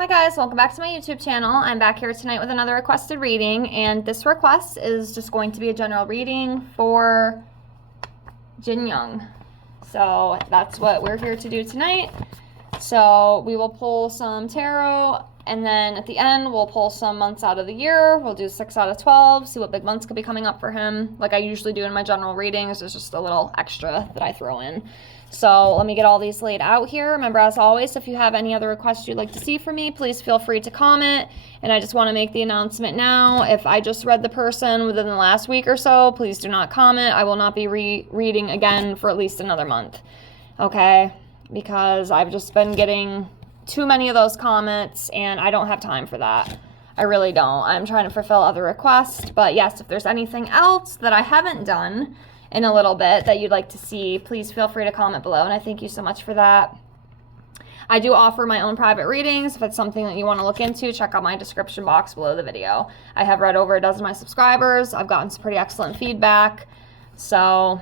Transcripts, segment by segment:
Hi guys, welcome back to my YouTube channel. I'm back here tonight with another requested reading, and this request is just going to be a general reading for Jinyoung. So that's what we're here to do tonight. So we will pull some tarot, and then at the end we'll pull some months out of the year. We'll do 6 out of 12, see what big months could be coming up for him. Like I usually do in my general readings, there's just a little extra that I throw in. So let me get all these laid out here. Remember, as always, if you have any other requests you'd like to see from me, please feel free to comment. And I just want to make the announcement now. If I just read the person within the last week or so, please do not comment. I will not be reading again for at least another month. Okay? Because I've just been getting too many of those comments, and I don't have time for that. I really don't. I'm trying to fulfill other requests. But yes, if there's anything else that I haven't done in a little bit that you'd like to see, please feel free to comment below, and I thank you so much for that. I do offer my own private readings. If it's something that you want to look into, check out my description box below the video. I have read over a dozen of my subscribers. I've gotten some pretty excellent feedback. So,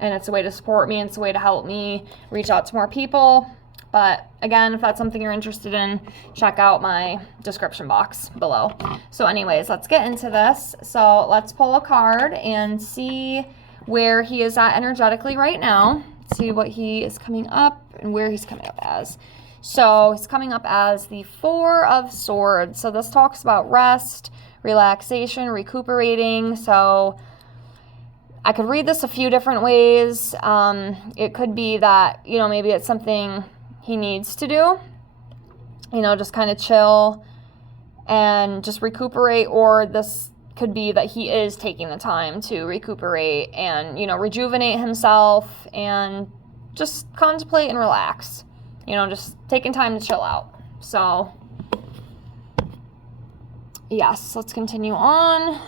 and it's a way to support me, and it's a way to help me reach out to more people. But again, if that's something you're interested in, check out my description box below. So anyways, let's get into this. So let's pull a card and see where he is at energetically right now. See what he is coming up and where he's coming up as. So he's coming up as the 4 of Swords. So this talks about rest, relaxation, recuperating. So I could read this a few different ways. It could be that, you know, maybe it's something he needs to do, you know, just kind of chill and just recuperate, or this could be that he is taking the time to recuperate and, you know, rejuvenate himself and just contemplate and relax, you know, just taking time to chill out. So yes, let's continue on.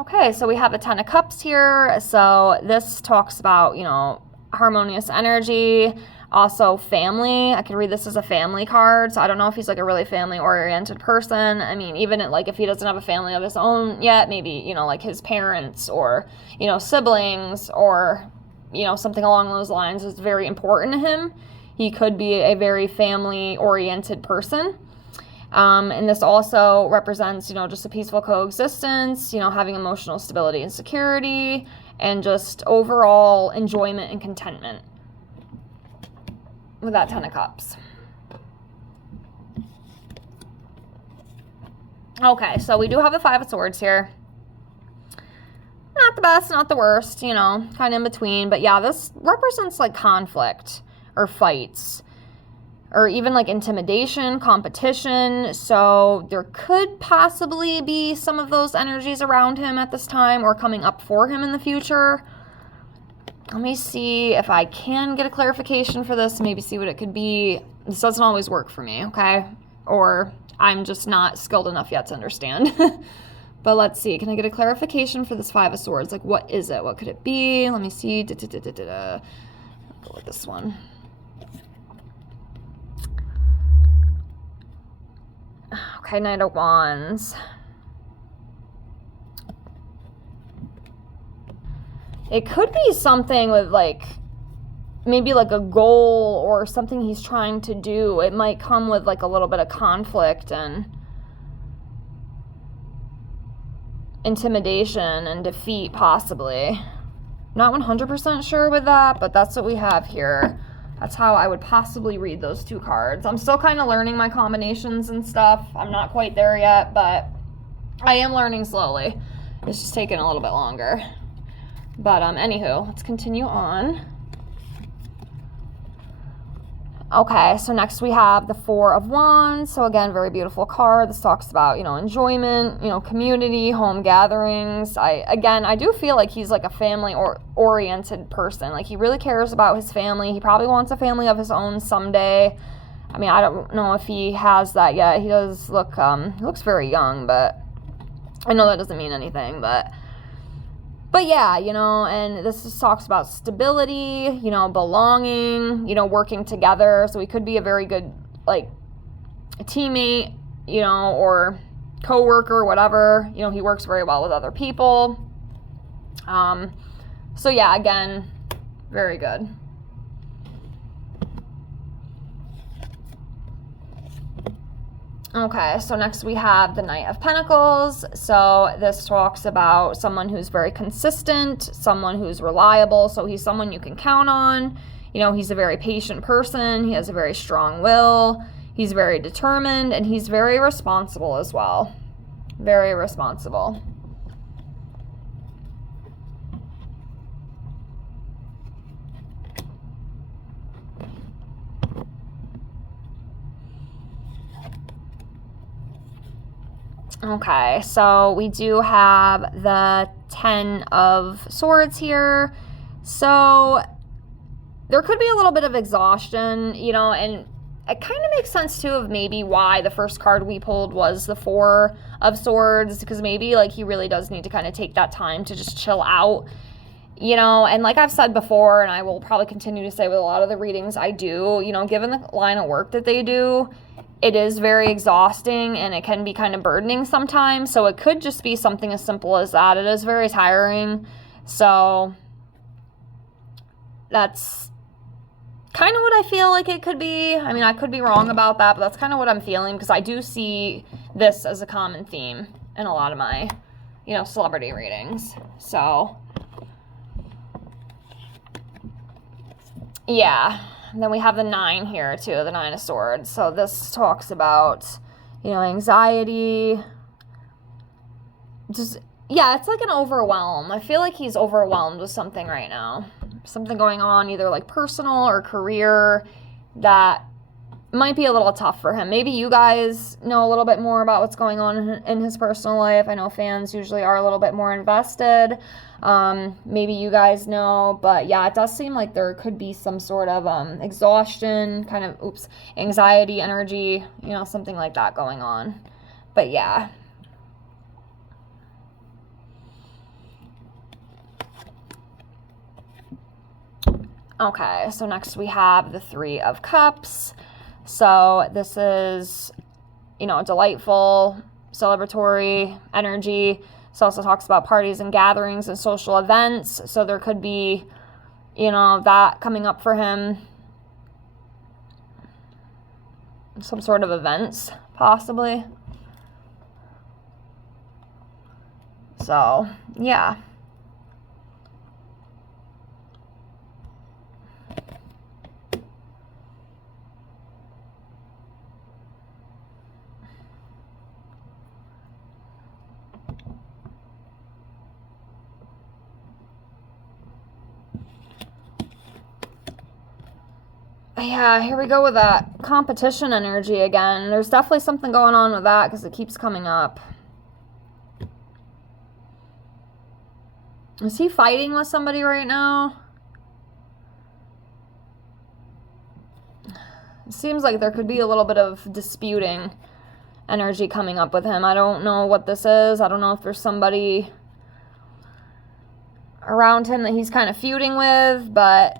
Okay, so we have a 10 of Cups here. So this talks about, you know, harmonious energy, also family. I could read this as a family card. So I don't know if he's like a really family oriented person. I mean, even like if he doesn't have a family of his own yet, maybe, you know, like his parents or, you know, siblings or, you know, something along those lines is very important to him. He could be a very family oriented person. And this also represents, you know, just a peaceful coexistence, you know, having emotional stability and security, and just overall enjoyment and contentment with that 10 of Cups. Okay, so we do have the 5 of Swords here. Not the best, not the worst, you know, kind of in between. But yeah, this represents like conflict or fights, or even like intimidation, competition. So there could possibly be some of those energies around him at this time or coming up for him in the future. Let me see if I can get a clarification for this, maybe see what it could be. This doesn't always work for me, okay? Or I'm just not skilled enough yet to understand. But let's see, can I get a clarification for this 5 of Swords? Like, what is it? What could it be? Let me see. I'll go with this one. Okay, Knight of Wands. It could be something with like, maybe like a goal or something he's trying to do. It might come with like a little bit of conflict and intimidation and defeat, possibly. Not 100% sure with that, but that's what we have here. That's how I would possibly read those 2 cards. I'm still kind of learning my combinations and stuff. I'm not quite there yet, but I am learning slowly. It's just taking a little bit longer. But anywho, let's continue on. Okay, so next we have the 4 of Wands. So again, very beautiful card. This talks about, you know, enjoyment, you know, community, home gatherings. I do feel like he's like a family oriented person. Like he really cares about his family. He probably wants a family of his own someday. I mean, I don't know if he has that yet. He does look, he looks very young, but I know that doesn't mean anything, but yeah, you know, and this just talks about stability, you know, belonging, you know, working together. So he could be a very good, like, teammate, you know, or co-worker, whatever. You know, he works very well with other people. So yeah, again, very good. Okay, so next we have the Knight of Pentacles. So this talks about someone who's very consistent, someone who's reliable. So he's someone you can count on. You know, he's a very patient person. He has a very strong will. He's very determined, and he's very responsible as well. Very responsible. Okay, so we do have the 10 of Swords here. So there could be a little bit of exhaustion, you know, and it kind of makes sense too of maybe why the first card we pulled was the 4 of Swords, because maybe like he really does need to kind of take that time to just chill out, you know. And like I've said before, and I will probably continue to say with a lot of the readings I do, you know, given the line of work that they do, it is very exhausting and it can be kind of burdening sometimes. So it could just be something as simple as that. It is very tiring. So that's kind of what I feel like it could be. I mean, I could be wrong about that, but that's kind of what I'm feeling, because I do see this as a common theme in a lot of my, you know, celebrity readings. So yeah. And then we have the 9 here too, the 9 of Swords. So this talks about, you know, anxiety. Just, yeah, it's like an overwhelm. I feel like he's overwhelmed with something right now. Something going on, either like personal or career, that might be a little tough for him. Maybe you guys know a little bit more about what's going on in his personal life. I know fans usually are a little bit more invested. Maybe you guys know, but yeah, it does seem like there could be some sort of exhaustion, kind of, anxiety, energy, you know, something like that going on. But yeah. Okay, so next we have the 3 of Cups. So this is, you know, delightful, celebratory energy. This also talks about parties and gatherings and social events. So there could be, you know, that coming up for him. Some sort of events, possibly. So, yeah. Yeah, here we go with that competition energy again. There's definitely something going on with that because it keeps coming up. Is he fighting with somebody right now? It seems like there could be a little bit of disputing energy coming up with him. I don't know what this is. I don't know if there's somebody around him that he's kind of feuding with, but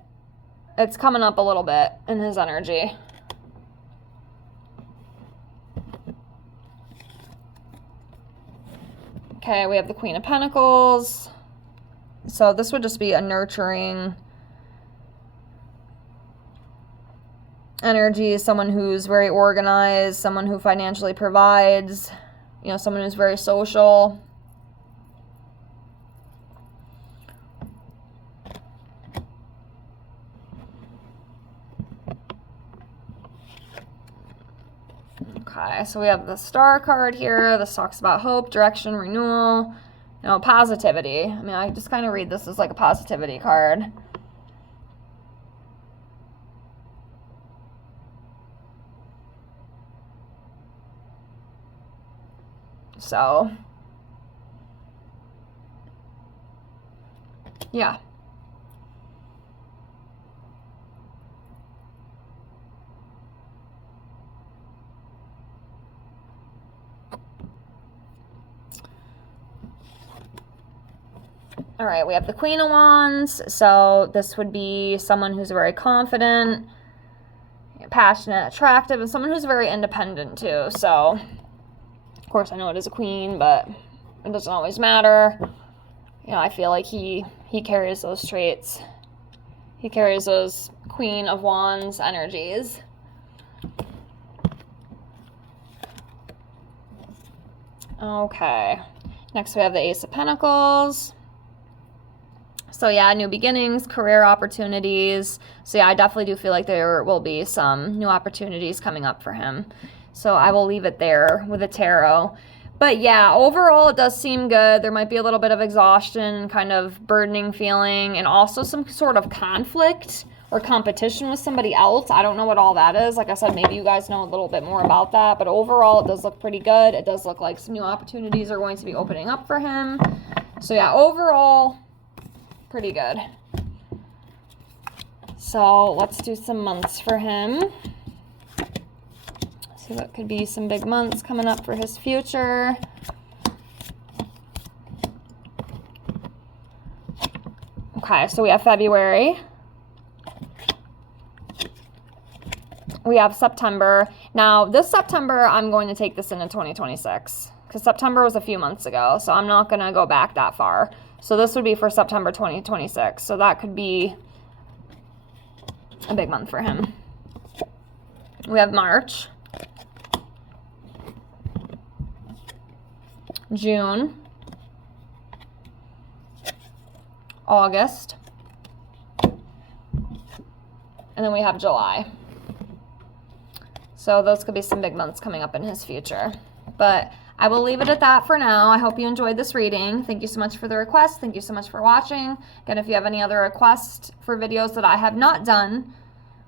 it's coming up a little bit in his energy. Okay, we have the Queen of Pentacles. So this would just be a nurturing energy, someone who's very organized, someone who financially provides, you know, someone who's very social. Okay, so we have the Star card here. This talks about hope, direction, renewal, you know, positivity. I mean, I just kind of read this as like a positivity card. So, yeah. All right, we have the Queen of Wands. So this would be someone who's very confident, passionate, attractive, and someone who's very independent too. So, of course, I know it is a queen, but it doesn't always matter. You know, I feel like he carries those traits. He carries those Queen of Wands energies. Okay. Next we have the Ace of Pentacles. So yeah, new beginnings, career opportunities. So yeah, I definitely do feel like there will be some new opportunities coming up for him. So I will leave it there with the tarot. But yeah, overall it does seem good. There might be a little bit of exhaustion, kind of burdening feeling, and also some sort of conflict or competition with somebody else. I don't know what all that is. Like I said, maybe you guys know a little bit more about that. But overall, it does look pretty good. It does look like some new opportunities are going to be opening up for him. So yeah, overall, pretty good. So let's do some months for him. See what could be some big months coming up for his future. Okay, so we have February. We have September. Now, this September, I'm going to take this into 2026 because September was a few months ago, so I'm not going to go back that far. So this would be for September 2026. So that could be a big month for him. We have March, June, August, and then we have July. So those could be some big months coming up in his future. But I will leave it at that for now. I hope you enjoyed this reading. Thank you so much for the request. Thank you so much for watching. Again, if you have any other requests for videos that I have not done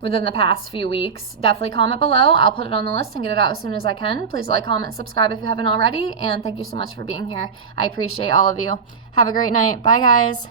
within the past few weeks, definitely comment below. I'll put it on the list and get it out as soon as I can. Please like, comment, subscribe if you haven't already. And thank you so much for being here. I appreciate all of you. Have a great night. Bye, guys.